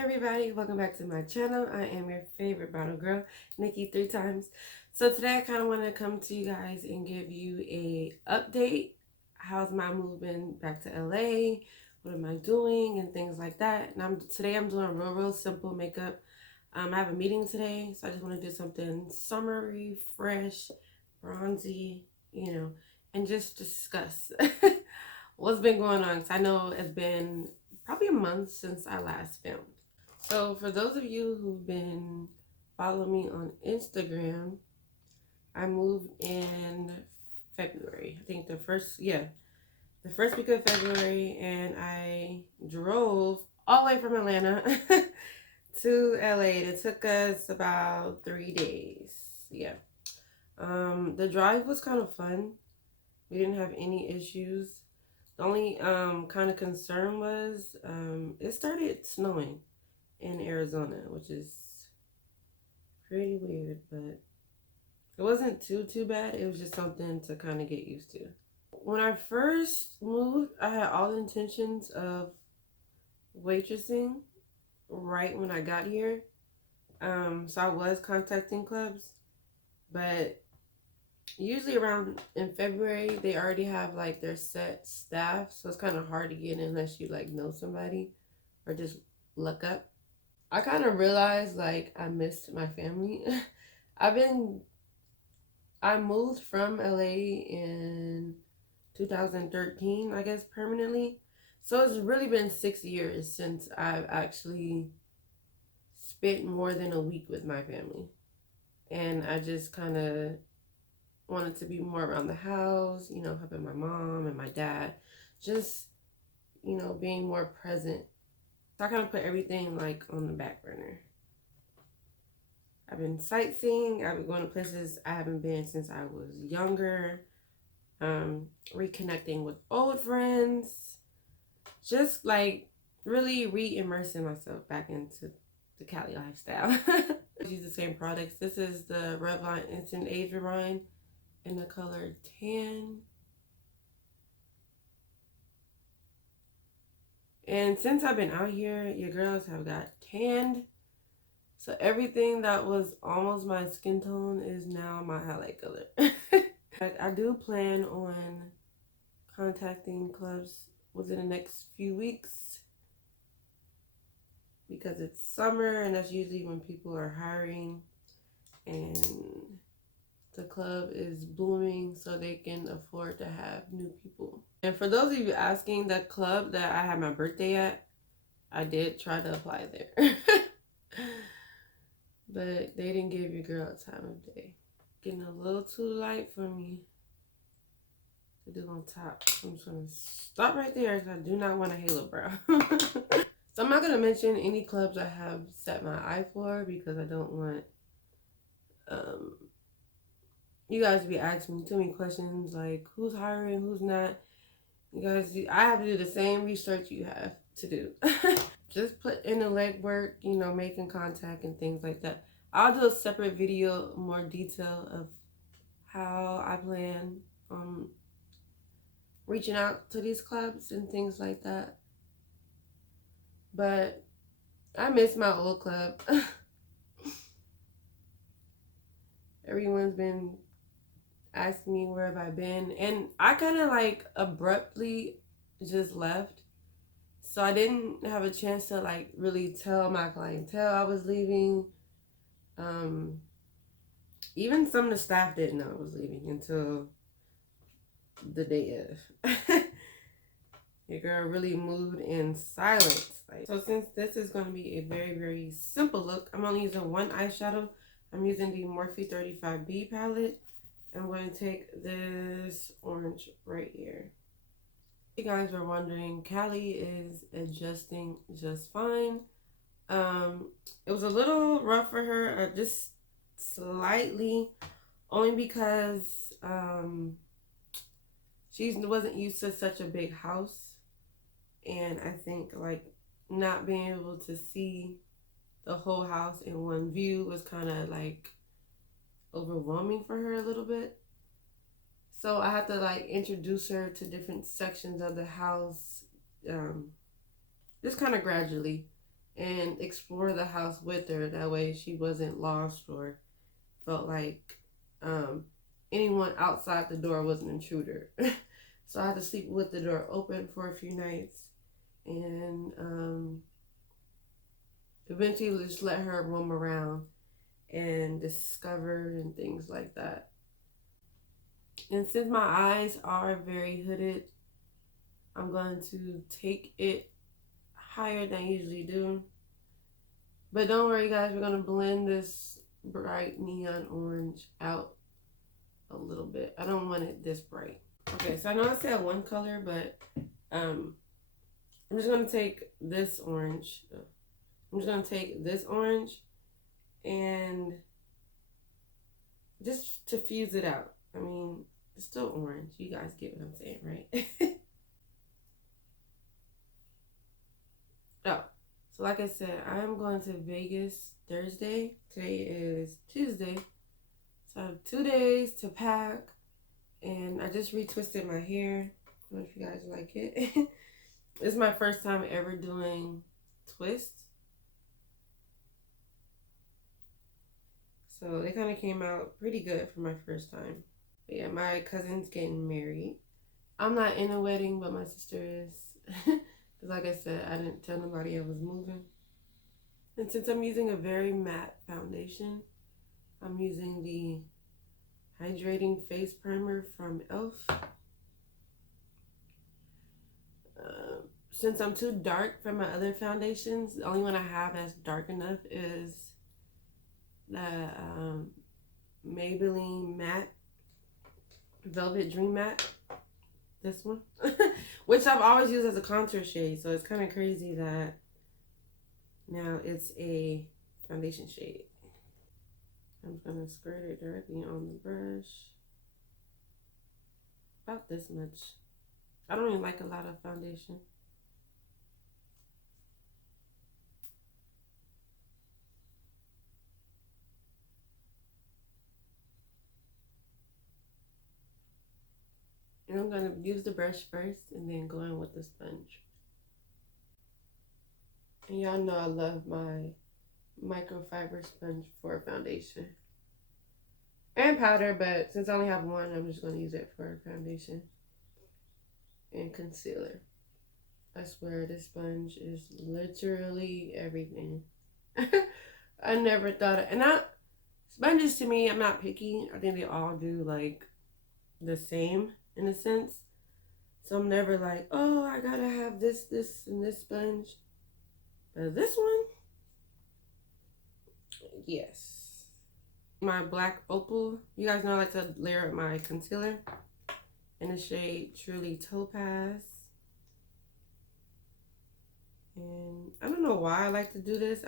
Hey everybody, welcome back to my channel. I am your favorite bottle girl, Nikki3Times. So today I kind of want to come to you guys and give you a update. How's my move been back to LA? What am I doing and things like that. And today I'm doing real simple makeup. I have a meeting today, so I just want to do something summery, fresh, bronzy, and just discuss what's been going on. Because I know it's been probably a month since I last filmed. So for those of you who've been following me on Instagram, I moved in February. I think the first week of February, and I drove all the way from Atlanta to LA. It took us about 3 days. Yeah. The drive was kind of fun. We didn't have any issues. The only kind of concern was it started snowing in Arizona, which is pretty weird, but it wasn't too bad. It was just something to kind of get used to. When I first moved, I had all the intentions of waitressing right when I got here. So I was contacting clubs, but usually around in February they already have like their set staff, so it's kind of hard to get in unless you like know somebody or just look up. I kind of realized like I missed my family. I moved from LA in 2013, I guess, permanently. So it's really been 6 years since I've actually spent more than a week with my family. And I just kind of wanted to be more around the house, helping my mom and my dad, just, being more present. So I kind of put everything like on the back burner. I've been sightseeing. I've been going to places I haven't been since I was younger. Reconnecting with old friends. Just like really re-immersing myself back into the Cali lifestyle. I use the same products. This is the Revlon Instant Age Rewind in the color tan. And since I've been out here, your girls have got tanned. So everything that was almost my skin tone is now my highlight color. I do plan on contacting clubs within the next few weeks because it's summer and that's usually when people are hiring and the club is blooming so they can afford to have new people. And for those of you asking, the club that I had my birthday at, I did try to apply there. But they didn't give your girl a time of day. Getting a little too light for me to do on top. I'm just going to stop right there because I do not want a halo brow. So I'm not going to mention any clubs I have set my eye for because I don't want you guys to be asking me too many questions like who's hiring, who's not. You guys, I have to do the same research you have to do. Just put in the legwork, making contact and things like that. I'll do a separate video, more detail of how I plan on reaching out to these clubs and things like that. But I miss my old club. Everyone's been asking me where have I been, and I kind of like abruptly just left. So I didn't have a chance to like really tell my clientele I was leaving. Even some of the staff didn't know I was leaving until the day of. Your girl really moved in silence. So since this is going to be a very simple look, I'm only using one eyeshadow. I'm using the Morphe 35B palette. I'm going to take this orange right here. You guys were wondering, Callie is adjusting just fine. It was a little rough for her, just slightly, only because she wasn't used to such a big house, and I think like not being able to see the whole house in one view was kind of like overwhelming for her a little bit. So I had to like introduce her to different sections of the house, just kind of gradually. and explore the house with her. That way she wasn't lost or felt like anyone outside the door was an intruder. So I had to sleep with the door open for a few nights, and eventually just let her roam around and discover and things like that. And since my eyes are very hooded, I'm going to take it higher than I usually do. But don't worry guys, we're going to blend this bright neon orange out a little bit. I don't want it this bright. Okay, so I know I said one color, but I'm just going to take this orange. I'm just going to take this orange and just to fuse it out. I mean, it's still orange. You guys get what I'm saying, right? Oh, so like I said, I'm going to Vegas Thursday. Today is Tuesday. So I have 2 days to pack. And I just retwisted my hair. I don't know if you guys like it. It's my first time ever doing twists. So they kind of came out pretty good for my first time. But yeah, my cousin's getting married. I'm not in a wedding, but my sister is. Because like I said, I didn't tell nobody I was moving. And since I'm using a very matte foundation, I'm using the Hydrating Face Primer from e.l.f. Since I'm too dark for my other foundations, the only one I have that's dark enough is the Maybelline Matte Velvet Dream Matte. This one. Which I've always used as a contour shade. So it's kind of crazy that now it's a foundation shade. I'm just going to squirt it directly on the brush. About this much. I don't even like a lot of foundation. And I'm going to use the brush first and then go in with the sponge. And y'all know I love my microfiber sponge for foundation. And powder, but since I only have one, I'm just going to use it for foundation and concealer. I swear this sponge is literally everything. I never thought and sponges to me, I'm not picky. I think they all do like the same in a sense. So I'm never like, oh, I gotta have this, and this sponge. But this one, yes. My black opal. You guys know I like to layer my concealer in the shade Truly Topaz. And I don't know why I like to do this.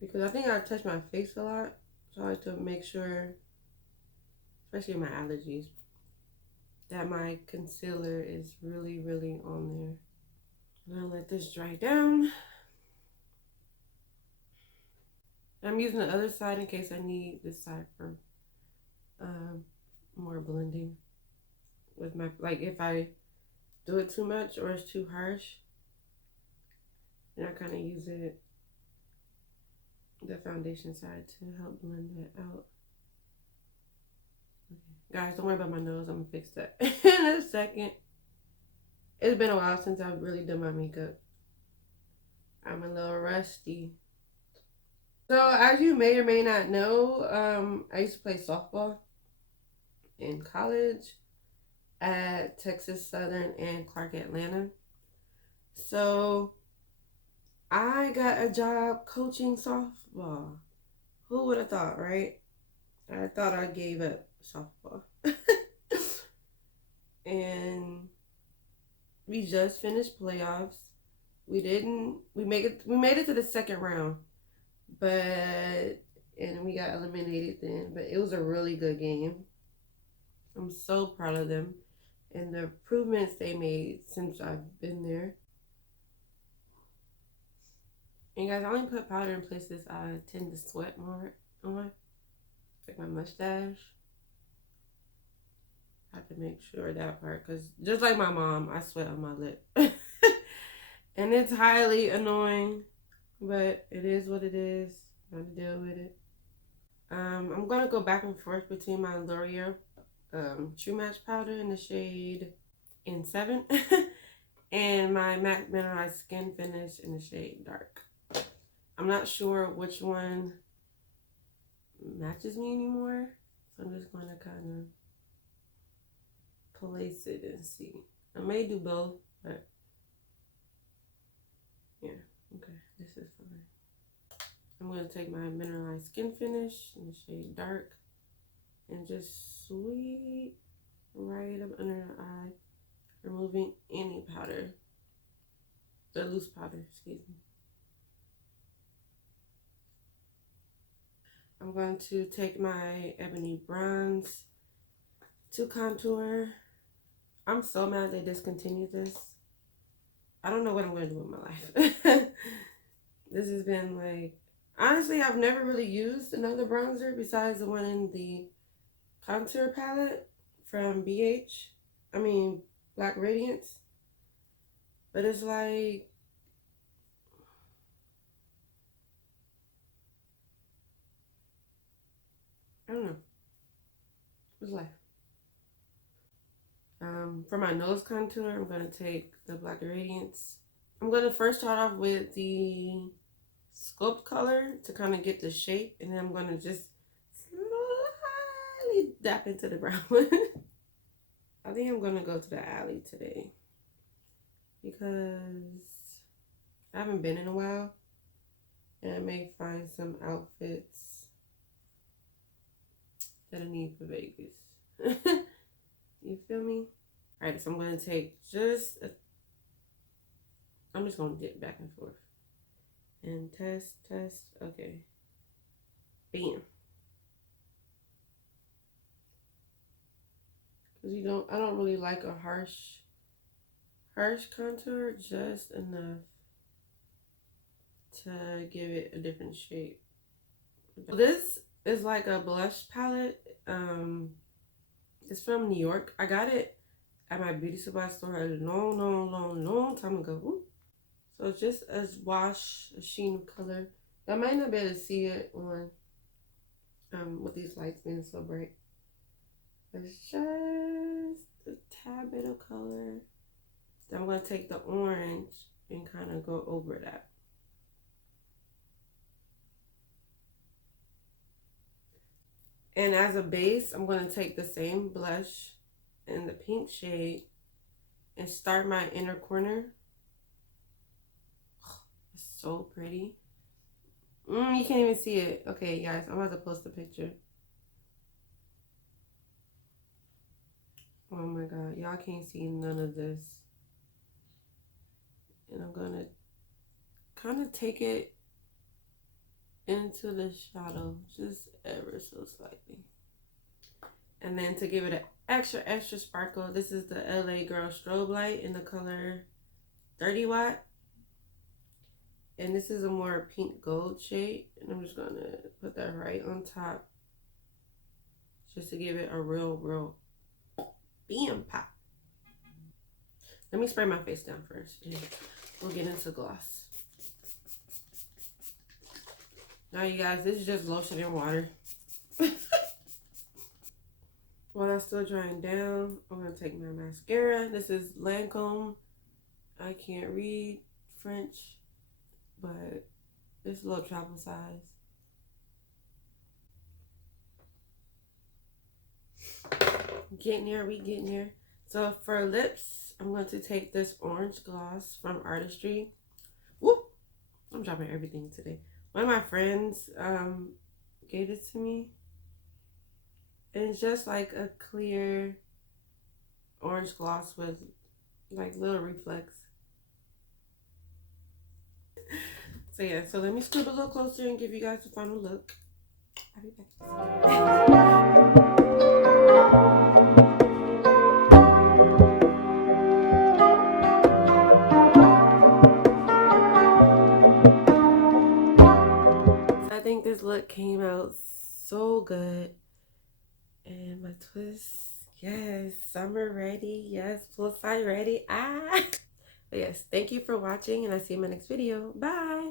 Because I think I touch my face a lot. So I like to make sure, especially my allergies, that my concealer is really, really on there. I'm gonna let this dry down. I'm using the other side in case I need this side for more blending with my, like if I do it too much or it's too harsh, then I kind of use it, the foundation side, to help blend it out. Okay. Guys, don't worry about my nose. I'm gonna fix that in a second. It's been a while since I've really done my makeup. I'm a little rusty. So as you may or may not know, I used to play softball in college at Texas Southern and Clark Atlanta. So I got a job coaching softball. Who would have thought, right? I thought I gave up softball. And we just finished playoffs. We made it to the second round. And we got eliminated then. But it was a really good game. I'm so proud of them and the improvements they made since I've been there. And guys, I only put powder in places I tend to sweat more on, like my mustache. I have to make sure that part, because just like my mom, I sweat on my lip. And it's highly annoying, but it is what it is. Gotta deal with it. I'm gonna go back and forth between my L'Oreal True Match powder in the shade N7 and my MAC Mineralized Skin Finish in the shade Dark. I'm not sure which one matches me anymore, so I'm just gonna kind of place it and see. I may do both, but yeah, okay, this is fine. I'm going to take my Mineralized Skin Finish in the shade Dark and just sweep right up under the eye, removing any powder, the loose powder, excuse me. I'm going to take my Ebony Bronze to contour. I'm so mad they discontinued this. I don't know what I'm going to do with my life. This has been like, honestly, I've never really used another bronzer besides the one in the contour palette from Black Radiance. But it's like, I don't know. It's life. For my nose contour, I'm going to take the Black Radiance. I'm going to first start off with the Sculpt color to kind of get the shape, and then I'm going to just slightly dap into the brown one. I think I'm going to go to the alley today because I haven't been in a while, and I may find some outfits that I need for Vegas. You feel me? All right, so I'm going to take I'm just going to dip back and forth and test. Okay. Bam. Because I don't really like a harsh contour, just enough to give it a different shape. This is like a blush palette. It's from New York. I got it at my beauty supply store a long time ago. Ooh. So it's just a wash, a sheen of color. I might not be able to see it on with these lights being so bright. It's just a tad bit of color. Then I'm going to take the orange and kind of go over that. And as a base, I'm going to take the same blush in the pink shade and start my inner corner. Oh, it's so pretty. You can't even see it. Okay, guys, I'm about to post a picture. Oh my God, y'all can't see none of this. And I'm gonna kind of take it into the shadow, just ever so slightly. And then to give it an extra sparkle, this is the LA Girl Strobe Light in the color 30 Watt. And this is a more pink gold shade. And I'm just gonna put that right on top, just to give it a real bam pop. Let me spray my face down first, and we'll get into gloss. Now you guys, this is just lotion and water. While that's still drying down, I'm gonna take my mascara. This is Lancome. I can't read French, but it's a little travel size. Getting there, we getting there. So for lips, I'm going to take this orange gloss from Artistry. Whoop! I'm dropping everything today. One of my friends gave it to me. And it's just like a clear orange gloss with like little reflex. So yeah, so let me scoot a little closer and give you guys the final look. I'll be back. I think this look came out so good. And my twist, yes, summer ready, yes, full side ready. But yes, thank you for watching, and I'll see you in my next video. Bye!